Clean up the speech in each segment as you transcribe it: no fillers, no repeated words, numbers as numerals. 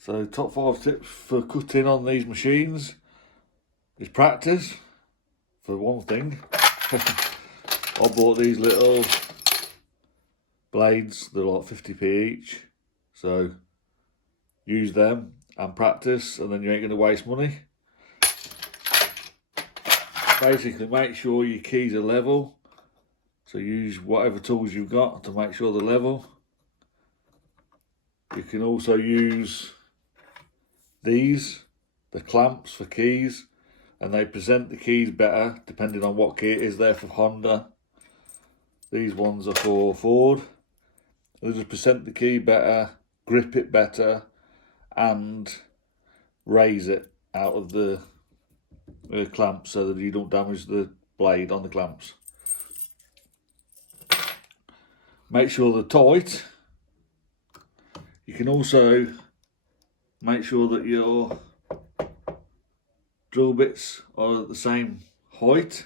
So top 5 tips for cutting on these machines is practice, for one thing. I bought these little blades, they're like 50p each, so use them and practice, and then you ain't going to waste money. Basically, make sure your keys are level, so use whatever tools you've got to make sure they're level. You can also use these, the clamps for keys, and they present the keys better depending on what key it is. They're for Honda. These ones are for Ford. They just present the key better, grip it better, and raise it out of the clamps so that you don't damage the blade on the clamps. Make sure they're tight. You can also make sure that your drill bits are at the same height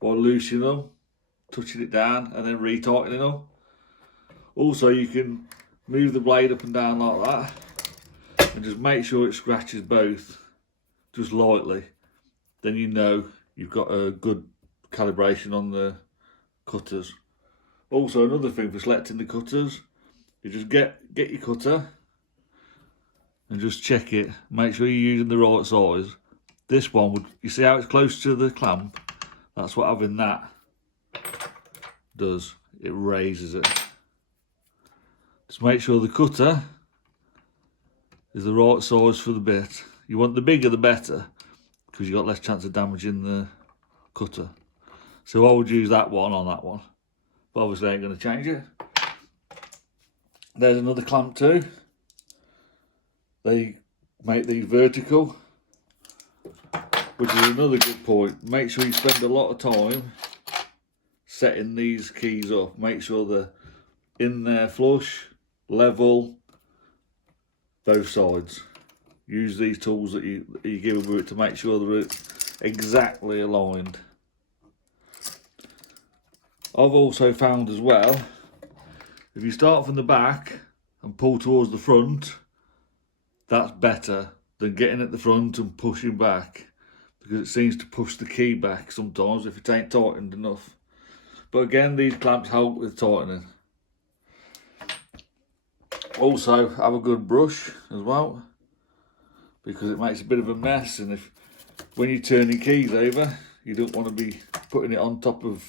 by loosening them, touching it down and then retightening them. Also, you can move the blade up and down like that and just make sure it scratches both just lightly. Then you know you've got a good calibration on the cutters. Also, another thing for selecting the cutters, you just get your cutter and just check it. Make sure you're using the right size. This one would, you see how it's close to the clamp? That's what having that does. It raises it. Just make sure the cutter is the right size for the bit. You want the bigger the better, because you've got less chance of damaging the cutter. So I would use that one on that one, but obviously I ain't going to change it. There's another clamp too. They make these vertical, which is another good point. Make sure you spend a lot of time setting these keys up. Make sure they're in there flush, level, both sides. Use these tools that you give with it to make sure they're exactly aligned. I've also found as well, if you start from the back and pull towards the front, that's better than getting at the front and pushing back, because it seems to push the key back sometimes if it ain't tightened enough. But again, these clamps help with tightening. Also, have a good brush as well, because it makes a bit of a mess, and if when you're turning keys over, you don't want to be putting it on top of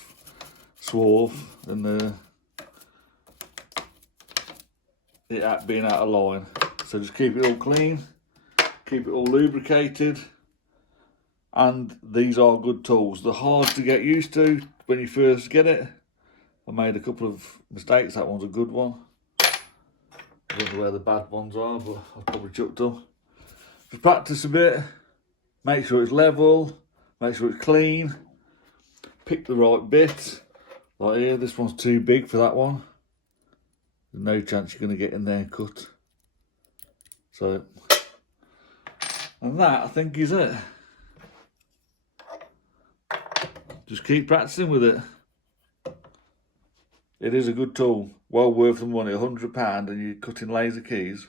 swarf and it being out of line. So just keep it all clean, keep it all lubricated, and these are good tools. They're hard to get used to when you first get it. I made a couple of mistakes. That one's a good one. I don't know where the bad ones are, but I've probably chucked them. Just practice a bit, make sure it's level, make sure it's clean, pick the right bit. Like here, this one's too big for that one. There's no chance you're going to get in there and cut. So, and that I think is it. Just keep practicing with it. It is a good tool, well worth the money, £100, and you're cutting laser keys.